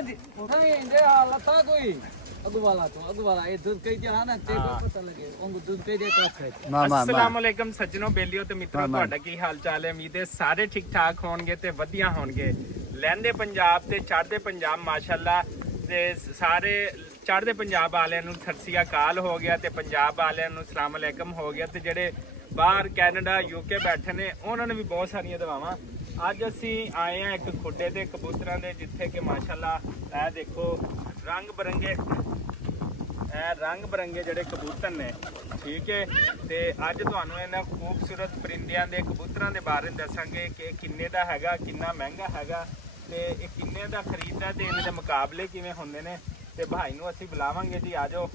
कोई नहीं दे लता कोई अगवाला ये दूध कई जहां ना ते को पता लगे उनको दूध कई दे तो अस्सलाम वालेकुम सज्जनों बेलियो ਤੇ ਮਿੱਤਰੋ ਤੁਹਾਡਾ ਕੀ ਹਾਲ ਚਾਲ ਹੈ ਉਮੀਦ ਹੈ ਸਾਰੇ ਠੀਕ ਠਾਕ ਹੋਣਗੇ ਤੇ ਵਧੀਆ ਹੋਣਗੇ ਲਹਿੰਦੇ ਪੰਜਾਬ ਤੇ ਚੜ੍ਹਦੇ ਪੰਜਾਬ ਮਾਸ਼ਾਅੱਲਾ ਤੇ ਸਾਰੇ ਚੜ੍ਹਦੇ ਪੰਜਾਬ ਵਾਲਿਆਂ ਨੂੰ ਸਤਿ ਸ੍ਰੀ ਅਕਾਲ ਹੋ ਗਿਆ ਤੇ ਪੰਜਾਬ ਵਾਲਿਆਂ ਨੂੰ ਸਲਾਮ ਅਲੈਕਮ ਹੋ ਗਿਆ ਤੇ ਜਿਹੜੇ ਬਾਹਰ ਕੈਨੇਡਾ ਯੂਕੇ ਬੈਠੇ ਨੇ ਉਹਨਾਂ ਨੂੰ ਵੀ ਬਹੁਤ ਸਾਰੀਆਂ ਦੁਆਵਾਂ। ਅੱਜ ਅਸੀਂ ਆਏ ਆ ਇੱਕ ਖੁੱਡੇ ਤੇ ਕਬੂਤਰਾਂ ਦੇ ਜਿੱਥੇ ਕਿ ਮਾਸ਼ਾਅੱਲਾ ਇਹ ਦੇਖੋ ਰੰਗ ਬਰੰਗੇ ਜਿਹੜੇ ਕਬੂਤਰ ਨੇ ਠੀਕ ਹੈ। ਤੇ ਅੱਜ ਤੁਹਾਨੂੰ ਇਹਨਾਂ ਖੂਬਸੂਰਤ ਪਰਿੰਦਿਆਂ ਦੇ ਕਬੂਤਰਾਂ ਦੇ ਬਾਰੇ ਦੱਸਾਂਗੇ ਕਿ ਕਿੰਨੇ ਦਾ ਹੈਗਾ, ਕਿੰਨਾ ਮਹਿੰਗਾ ਹੈਗਾ ਤੇ ਇਹ ਕਿੰਨੇ ਦਾ ਖਰੀਦਦਾ ਤੇ ਇਹਨਾਂ ਦੇ ਮੁਕਾਬਲੇ ਕਿਵੇਂ ਹੁੰਦੇ ਨੇ। ਤੇ ਭਾਈ ਨੂੰ ਅਸੀਂ ਬੁਲਾਵਾਂਗੇ ਜੀ, ਆ ਜਾਓ।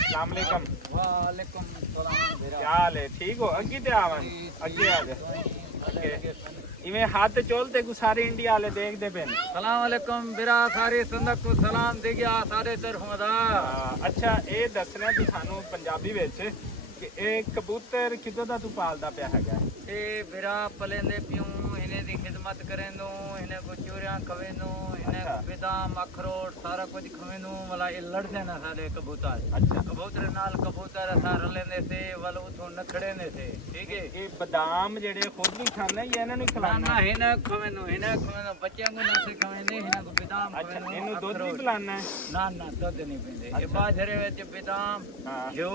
अस्सलाम वालेकुम। वालेकुम सलाम मेरा क्या हाल है, ठीक हो? अगे ते आवन अगे आ जा इवें हाथ चोलते को सारे इंडिया वाले देखते पे। सलाम वालेकुम मेरा सारे संदक को सलाम दे गया सारे तरफों दा। अच्छा ये दसना कि सानू पंजाबी विच कि ए कबूतर किदों दा तू पालदा पिया हैगा? ए मेरा पलेंदे पियूं इन्हें दी खिदमत करेंदू, इन्हें को चूरियां खवेंदू, इन्हें को बादाम अखरोट सारा कुछ खवेंदू। वाला ये लड़दे ना सारे कबूतर। अच्छा कबूतर नाल कबूतर असा रलेंदे से वाला उथों नखड़ेंदे से ठीक है। ये बादाम जेड़े खुद भी खाना या इन्हां नु खिलाना? ना इन्हें खवेंदू बच्चों को ना से खवेंदे, इन्हें को बादाम अच्छा खवेंदू। इनु दूध भी पिलाना है? ना दूध नहीं पींदे। ये बाजरे विच बादाम घिओ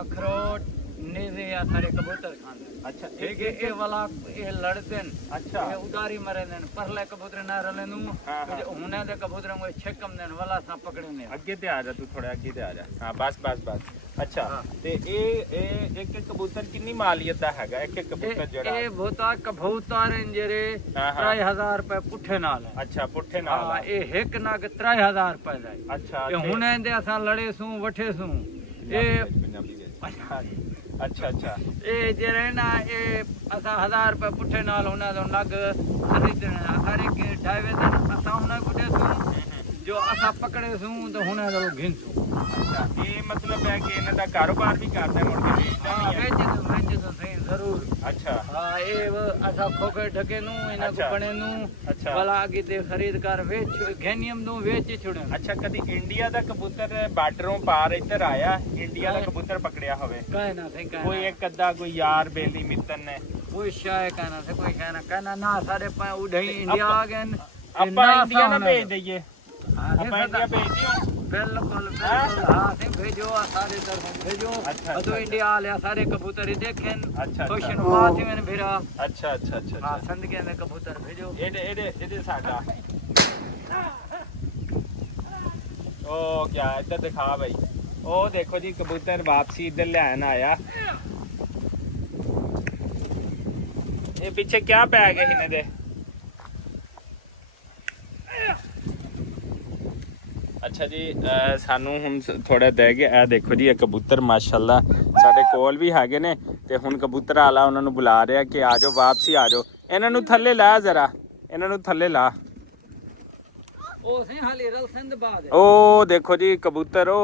अखरोट नेज़े या सारे कबूतर खांदे। अच्छा ठीक है। ये वाला ये लड़दे न। अच्छा ये उदारी मरेंदे न। परले कबूतर ना रलेंदू हुने दे कबूतर को छकम देन वाला सा पकड़ने। अगे ते आ जा तू, थोड़ा अगे ते आ जा। हां बस अच्छा ते ए एक कबूतर कितनी मालियत दा हैगा? एक कबूतर जड़ा ए बहुता कबूतर इंजरे 3000 रुपए पुठे नाल है। अच्छा पुठे नाल हां ए एक नाग 3000 रुपए दा। अच्छा ये हुने दे असा लड़े सू वठे सू ए पंजाबी अच्छा ए जरे ना ए असा 1000 रुपए पुठे नाल होना तो नग खरीदने सारे के ढावे दिन असा होना को देसू जो असा पकड़े सू तो होना तो घिनसू। अच्छा ये मतलब है कि इन्हां दा कारोबार भी करदा है, मुड़ के बेचदा नहीं है? तो सही जरूर। अच्छा हां ए असा खोके ढके नु इना को बने नु अच्छा वाला आगे दे खरीद कर वेच घेनियम नु वेच छुड़े। अच्छा कदी इंडिया दा कबूतर बार्डरों पार इधर आया, इंडिया दा कबूतर पकड़िया होवे? काहे ना सही काहे कोई एक अद्धा कोई यार बेली मित्र ने कोई शाय कहना से कोई कहना ना सारे पा उड़ई इंडिया आ गए अपा इंडिया ना भेज दईए? हां अपा इंडिया भेज दियो? बिल्कुल हां से भेजो सारे तरफ भेजो। अच्छा तो इंडिया वाले सारे कबूतर देखें। अच्छा क्वेश्चन बात में भेरा। अच्छा हां संद के में कबूतर भेजो। एडे साडा ओ क्या इधर दिखा भाई। ओ देखो जी कबूतर वापसी इधर लैन आया। ये पीछे क्या पै गए इन्हें दे? अच्छा जी सानू हुण थोड़ा दे गए। ए देखो जी कबूतर माशाअल्लाह साडे कोल भी हैगे ने ते हुण कबूतर वाला उन्हां नूं बुला रहा कि आ जाओ वापसी आ जाओ। इन्हां नूं थल्ले ला जरा, इन्हां नूं थल्ले ला। ओ से हाले रल संद बाद ओ देखो जी कबूतर ओ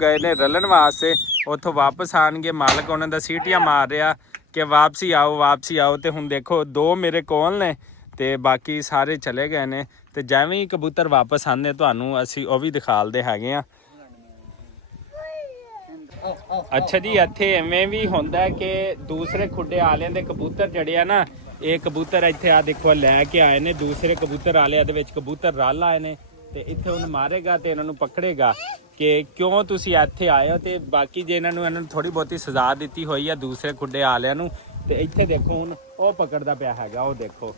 गए ने रलन वास्ते, उथों वापस आणगे। मालक उन्हां दा सीटियां मार रहा कि वापसी आओ ते हुण देखो दो मेरे कोल ने ਤੇ ਬਾਕੀ ਸਾਰੇ ਚਲੇ ਗਏ ਨੇ ਤੇ ਜਿਵੇਂ ਹੀ ਕਬੂਤਰ ਵਾਪਸ ਆਉਂਦੇ ਤੁਹਾਨੂੰ ਅਸੀਂ ਉਹ ਵੀ ਦਿਖਾਲਦੇ ਹੈਗੇ ਆ। ਅੱਛਾ ਜੀ ਇੱਥੇ ਐਵੇਂ ਵੀ ਹੁੰਦਾ ਕਿ ਦੂਸਰੇ ਖੁੱਡੇ ਵਾਲਿਆਂ ਦੇ ਕਬੂਤਰ ਜਿਹੜੇ ਆ ਨਾ, ਇਹ ਕਬੂਤਰ ਇੱਥੇ ਆ ਦੇਖੋ ਲੈ ਕੇ ਆਏ ਨੇ। ਦੂਸਰੇ ਕਬੂਤਰ ਵਾਲਿਆਂ ਦੇ ਵਿੱਚ ਕਬੂਤਰ ਰਲ ਆਏ ਨੇ ਤੇ ਇੱਥੇ ਉਹਨੂੰ ਮਾਰੇਗਾ ਤੇ ਇਹਨਾਂ ਨੂੰ ਪਕੜੇਗਾ ਕਿ ਕਿਉਂ ਤੁਸੀਂ ਇੱਥੇ ਆਏ ਹੋ। ਤੇ ਬਾਕੀ ਜੇ ਇਹਨਾਂ ਨੂੰ ਥੋੜੀ ਬਹੁਤੀ ਸਜ਼ਾ ਦਿੱਤੀ ਹੋਈ ਆ ਦੂਸਰੇ ਖੁੱਡੇ ਵਾਲਿਆਂ ਨੂੰ। ਤੇ ਇੱਥੇ ਦੇਖੋ ਹੁਣ ਉਹ ਪਕੜਦਾ ਪਿਆ ਹੈਗਾ, ਉਹ ਦੇਖੋ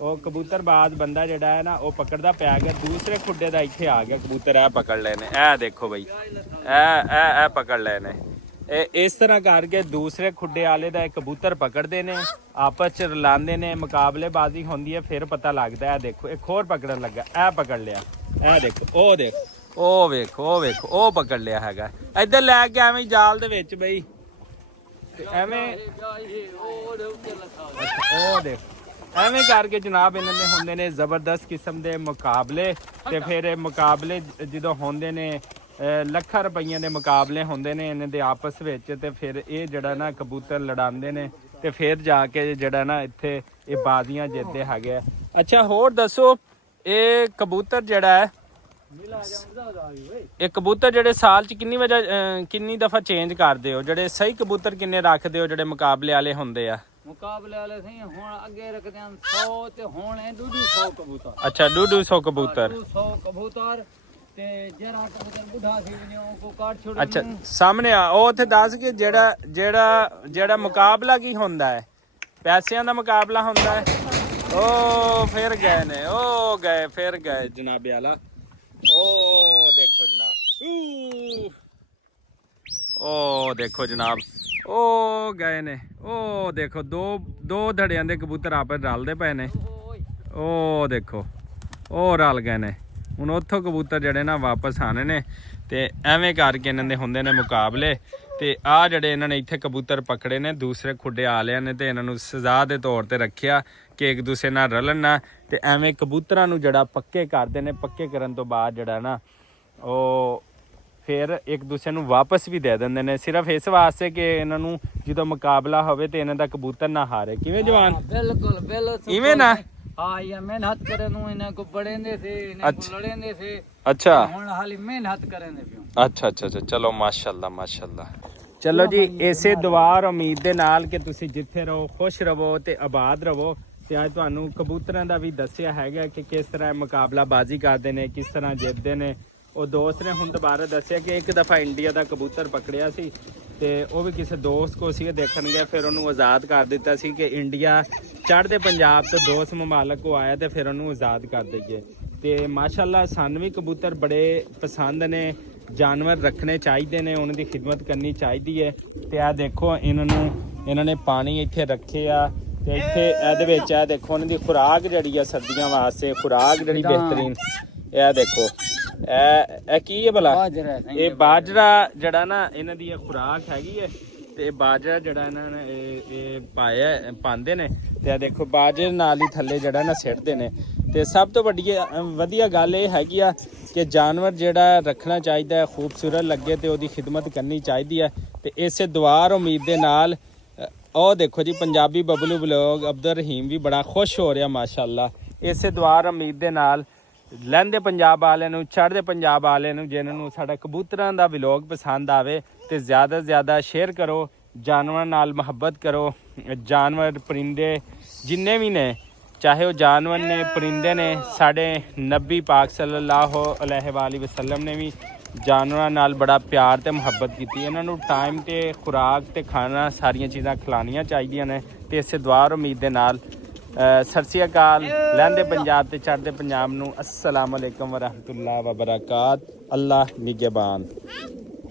ਉਹ ਕਬੂਤਰਬਾਜ਼ ਬੰਦਾ ਜਿਹੜਾ ਹੈ ਨਾ ਉਹ ਪਕੜਦਾ ਪਿਆ ਗਿਆ। ਦੂਸਰੇ ਖੁੱਡੇ ਦਾ ਇੱਥੇ ਆ ਗਿਆ ਕਬੂਤਰ, ਇਹ ਪਕੜ ਲਏ ਨੇ। ਇਹ ਦੇਖੋ ਬਈ ਇਹ ਪਕੜ ਲਏ ਨੇ। ਇਹ ਇਸ ਤਰ੍ਹਾਂ ਕਰਕੇ ਦੂਸਰੇ ਖੁੱਡੇ ਵਾਲੇ ਦਾ ਕਬੂਤਰ ਪਕੜਦੇ ਨੇ, ਆਪਸ ਚ ਰਲਾਉਂਦੇ ਨੇ, ਮੁਕਾਬਲੇਬਾਜ਼ੀ ਹੁੰਦੀ ਹੈ, ਫਿਰ ਪਤਾ ਲੱਗਦਾ। ਇਹ ਦੇਖੋ ਇੱਕ ਹੋਰ ਪਕੜਨ ਲੱਗਾ, ਇਹ ਪਕੜ ਲਿਆ। ਇਹ ਦੇਖੋ ਉਹ ਦੇਖੋ ਉਹ ਵੇਖੋ ਉਹ ਪਕੜ ਲਿਆ ਹੈਗਾ। ਇੱਧਰ ਲੈ ਕੇ ਐਵੇਂ ਜਾਲ ਦੇ ਵਿੱਚ ਬਈ ਐਵੇਂ ਉਹ ਦੇਖੋ ਐਵੇਂ ਕਰਕੇ ਜਨਾਬ ਇਹਨਾਂ ਦੇ ਹੁੰਦੇ ਨੇ ਜ਼ਬਰਦਸਤ ਕਿਸਮ ਦੇ ਮੁਕਾਬਲੇ। ਤੇ ਫਿਰ ਇਹ ਮੁਕਾਬਲੇ ਜਦੋਂ ਹੁੰਦੇ ਨੇ ਲੱਖਾਂ ਰੁਪਈਆਂ ਦੇ ਮੁਕਾਬਲੇ ਹੁੰਦੇ ਨੇ ਇਹਨਾਂ ਦੇ ਆਪਸ ਵਿੱਚ। ਤੇ ਫਿਰ ਇਹ ਜਿਹੜਾ ਨਾ ਕਬੂਤਰ ਲੜਾਉਂਦੇ ਨੇ ਤੇ ਫਿਰ ਜਾ ਕੇ ਜਿਹੜਾ ਨਾ ਇੱਥੇ ਇਹ ਬਾਜ਼ੀਆਂ ਜਿੱਤਦੇ ਹੈਗੇ। ਅੱਛਾ ਹੋਰ ਦੱਸੋ ਇਹ ਕਬੂਤਰ ਜਿਹੜਾ ਹੈ ਇਹ ਕਬੂਤਰ ਜਿਹੜੇ ਸਾਲ ਚ ਕਿੰਨੀ ਦਫਾ ਚੇਂਜ ਕਰਦੇ ਹੋ? ਜਿਹੜੇ ਸਹੀ ਕਬੂਤਰ ਕਿੰਨੇ ਰੱਖਦੇ ਹੋ ਜਿਹੜੇ ਮੁਕਾਬਲੇ ਵਾਲੇ ਹੁੰਦੇ ਆ? ਮੁਕਾਬਲੇ ਵਾਲੇ ਸਹੀ ਹੁਣ ਅੱਗੇ ਰੱਖਦੇ ਹਨ 100 ਤੇ ਹੁਣ ਇਹ 200 ਕਬੂਤਰ। ਅੱਛਾ 200 ਕਬੂਤਰ। 200 ਕਬੂਤਰ ਤੇ ਜਿਹੜਾ ਕਬੂਤਰ ਬੁੱਢਾ ਸੀ ਜਿਹਨੂੰ ਕੋ ਕਾਟ ਛੋੜ। ਅੱਛਾ ਸਾਹਮਣੇ ਆ ਉਹ ਉੱਥੇ ਦੱਸ ਕੇ ਜਿਹੜਾ ਮੁਕਾਬਲਾ ਕੀ ਹੁੰਦਾ ਹੈ? ਪੈਸਿਆਂ ਦਾ ਮੁਕਾਬਲਾ ਹੁੰਦਾ ਹੈ? ਉਹ ਫਿਰ ਗਏ ਨੇ, ਉਹ ਗਏ ਫਿਰ ਗਏ ਜਨਾਬ ਆਲਾ। ਉਹ ਦੇਖੋ ਜਨਾਬ, ਉਹ ਦੇਖੋ ਜਨਾਬ, ਉਹ ਗਏ ਨੇ। ਉਹ ਦੇਖੋ ਦੋ ਧੜਿਆਂ ਦੇ ਕਬੂਤਰ ਆਪਸ ਰਲਦੇ ਪਏ ਨੇ। ਉਹ ਦੇਖੋ ਉਹ ਰਲ ਗਏ ਨੇ। ਹੁਣ ਉੱਥੋਂ ਕਬੂਤਰ ਜਿਹੜੇ ਨਾ ਵਾਪਸ ਆਣੇ ਨੇ ਤੇ ਐਵੇਂ ਕਰਕੇ ਇਹਨਾਂ ਦੇ ਹੁੰਦੇ ਨੇ ਮੁਕਾਬਲੇ। ਤੇ ਆ ਜਿਹੜੇ ਇਹਨਾਂ ਨੇ ਇੱਥੇ ਕਬੂਤਰ ਪਕੜੇ ਨੇ ਦੂਸਰੇ ਖੁੱਡੇ ਆਲਿਆਂ ਨੇ ਤੇ ਇਹਨਾਂ ਨੂੰ ਸਜ਼ਾ ਦੇ ਤੌਰ ਤੇ ਰੱਖਿਆ ਕਿ ਇੱਕ ਦੂਸਰੇ ਨਾਲ ਰਲਣ ਨਾ ਤੇ ਐਵੇਂ ਕਬੂਤਰਾਂ ਨੂੰ ਜਿਹੜਾ ਪੱਕੇ ਕਰਦੇ ਨੇ। ਪੱਕੇ ਕਰਨ ਤੋਂ ਬਾਅਦ ਜਿਹੜਾ ਨਾ ਉਹ ਫਿਰ ਇੱਕ ਦੂਸਰੇ ਨੂੰ ਵਾਪਸ ਵੀ ਦੇ ਦਿੰਦੇ ਨੇ, ਸਿਰਫ ਇਸ ਵਾਸਤੇ ਕਿ ਇਹਨਾਂ ਨੂੰ ਜਦੋਂ ਮੁਕਾਬਲਾ ਹੋਵੇ ਤੇ ਇਹਨਾਂ ਦਾ ਕਬੂਤਰ ਨਾ ਹਾਰੇ। ਕਿਵੇਂ ਜਵਾਨ? ਬਿਲਕੁਲ ਇਵੇਂ ਨਾ ਇਹ ਮਿਹਨਤ ਕਰਨ ਨੂੰ ਇਹਨਾਂ ਕੋ ਬੜੇਂਦੇ ਸੀ, ਇਹਨਾਂ ਕੋ ਲੜੇਂਦੇ ਸੀ। ਅੱਛਾ ਹੁਣ ਹਾਲੀ ਮਿਹਨਤ ਕਰਨਦੇ ਪਿਓ। ਅੱਛਾ ਚਲੋ ਮਾਸ਼ਾਅੱਲਾ ਮਾਸ਼ਾਅੱਲਾ। ਚਲੋ ਜੀ ਇਸੇ ਦੁਆ ਔਰ ਉਮੀਦ ਦੇ ਨਾਲ ਕਿ ਤੁਸੀਂ ਜਿੱਥੇ ਰਹੋ ਖੁਸ਼ ਰਹੋ ਤੇ ਆਬਾਦ ਰਹੋ। ਤੇ ਅੱਜ ਤੁਹਾਨੂੰ ਕਬੂਤਰਾਂ ਦਾ ਵੀ ਦੱਸਿਆ ਹੈਗਾ ਕਿ ਕਿਸ ਤਰ੍ਹਾਂ ਮੁਕਾਬਲਾਬਾਜ਼ੀ ਕਰਦੇ ਨੇ, ਕਿਸ ਤਰ੍ਹਾਂ ਜਿੱਤਦੇ ਨੇ। ਉਹ ਦੋਸਤ ਨੇ ਹੁਣ ਦੁਬਾਰਾ ਦੱਸਿਆ ਕਿ ਇੱਕ ਦਫਾ ਇੰਡੀਆ ਦਾ ਕਬੂਤਰ ਪਕੜਿਆ ਸੀ ਤੇ ਉਹ ਵੀ ਕਿਸੇ ਦੋਸਤ ਕੋ ਸੀ ਦੇਖਣ ਗਿਆ, ਫਿਰ ਉਹਨੂੰ ਆਜ਼ਾਦ ਕਰ ਦਿੱਤਾ ਸੀ ਕਿ ਇੰਡੀਆ ਚੜ੍ਹਦੇ ਪੰਜਾਬ ਤੋਂ ਦੋਸਤ ਮਮਾਲਕ ਕੋ ਆਇਆ ਤੇ ਫਿਰ ਉਹਨੂੰ ਆਜ਼ਾਦ ਕਰ ਦਈਏ। ਤੇ ਮਾਸ਼ਾਅੱਲਾ ਸਾਨੂੰ ਵੀ ਕਬੂਤਰ ਬੜੇ ਪਸੰਦ ਨੇ। ਜਾਨਵਰ ਰੱਖਣੇ ਚਾਹੀਦੇ ਨੇ, ਉਹਨਾਂ ਦੀ ਖਿਦਮਤ ਕਰਨੀ ਚਾਹੀਦੀ ਹੈ। ਤੇ ਆਹ ਦੇਖੋ ਇਹਨਾਂ ਨੇ ਪਾਣੀ ਇੱਥੇ ਰੱਖੇ ਆ ਤੇ ਇੱਥੇ ਇਹਦੇ ਵਿੱਚ ਇਹ ਦੇਖੋ ਉਹਨਾਂ ਦੀ ਖੁਰਾਕ ਜਿਹੜੀ ਆ ਸਰਦੀਆਂ ਵਾਸਤੇ ਖੁਰਾਕ ਜਿਹੜੀ ਬਿਹਤਰੀਨ। ਇਹ ਦੇਖੋ ਇਹ ਕੀ ਹੈ ਭਲਾ? ਇਹ ਬਾਜਰਾ ਜਿਹੜਾ ਨਾ ਇਹਨਾਂ ਦੀ ਇਹ ਖੁਰਾਕ ਹੈਗੀ ਹੈ। ਤੇ ਬਾਜਰਾ ਜਿਹੜਾ ਇਹਨਾਂ ਨੇ ਇਹ ਪਾਉਂਦੇ ਨੇ ਤੇ ਇਹ ਦੇਖੋ ਬਾਜਰੇ ਨਾਲ ਹੀ ਥੱਲੇ ਜਿਹੜਾ ਨਾ ਸਿੱਟਦੇ ਨੇ। ਤੇ ਸਭ ਤੋਂ ਵਧੀਆ ਗੱਲ ਇਹ ਹੈਗੀ ਆ ਕਿ ਜਾਨਵਰ ਜਿਹੜਾ ਰੱਖਣਾ ਚਾਹੀਦਾ ਹੈ, ਖੂਬਸੂਰਤ ਲੱਗੇ ਤੇ ਉਹਦੀ ਖਿਦਮਤ ਕਰਨੀ ਚਾਹੀਦੀ ਹੈ। ਤੇ ਇਸੇ ਦੁਆ ਔਰ ਉਮੀਦ ਦੇ ਨਾਲ ਉਹ ਦੇਖੋ ਜੀ ਪੰਜਾਬੀ ਬਬਲੂ ਬਲੌਗ ਅਬਦੁਲ ਰਹੀਮ ਵੀ ਬੜਾ ਖੁਸ਼ ਹੋ ਰਿਹਾ ਮਾਸ਼ਾਅੱਲਾ। ਇਸੇ ਦੁਆ ਔਰ ਉਮੀਦ ਦੇ ਨਾਲ ਲਹਿੰਦੇ ਪੰਜਾਬ ਵਾਲਿਆਂ ਨੂੰ, ਚੜ੍ਹਦੇ ਪੰਜਾਬ ਵਾਲਿਆਂ ਨੂੰ, ਜਿਨ੍ਹਾਂ ਨੂੰ ਸਾਡਾ ਕਬੂਤਰਾਂ ਦਾ ਵਲੌਗ ਪਸੰਦ ਆਵੇ ਤੇ ਜ਼ਿਆਦਾ ਤੋਂ ਜ਼ਿਆਦਾ ਸ਼ੇਅਰ ਕਰੋ। ਜਾਨਵਰਾਂ ਨਾਲ ਮੁਹੱਬਤ ਕਰੋ। ਜਾਨਵਰ ਪਰਿੰਦੇ ਜਿੰਨੇ ਵੀ ਨੇ, ਚਾਹੇ ਉਹ ਜਾਨਵਰ ਨੇ ਪਰਿੰਦੇ ਨੇ, ਸਾਡੇ ਨਬੀ ਪਾਕ ਸੱਲੱਲਾਹੁ ਅਲੈਹਿ ਵਸੱਲਮ ਨੇ ਵੀ ਜਾਨਵਰਾਂ ਨਾਲ ਬੜਾ ਪਿਆਰ ਤੇ ਮੁਹੱਬਤ ਕੀਤੀ। ਇਹਨਾਂ ਨੂੰ ਟਾਈਮ ਤੇ ਖੁਰਾਕ ਤੇ ਖਾਣਾ ਸਾਰੀਆਂ ਚੀਜ਼ਾਂ ਖਿਲਾਉਣੀਆਂ ਚਾਹੀਦੀਆਂ ਨੇ। ਤੇ ਇਸੇ ਦੁਆ ਔਰ ਉਮੀਦ ਦੇ ਨਾਲ ਸਤਿ ਸ਼੍ਰੀ ਅਕਾਲ। ਲਹਿੰਦੇ ਪੰਜਾਬ ਤੇ ਚੜ੍ਹਦੇ ਪੰਜਾਬ ਨੂੰ ਅਸਲਾਮ ਅਲੈਕੁਮ ਵਰਹਿਮਤੁਲਾਹ ਵਬਰਕਾਤ। ਅੱਲਾਹ ਨਿਗਹਿਬਾਨ।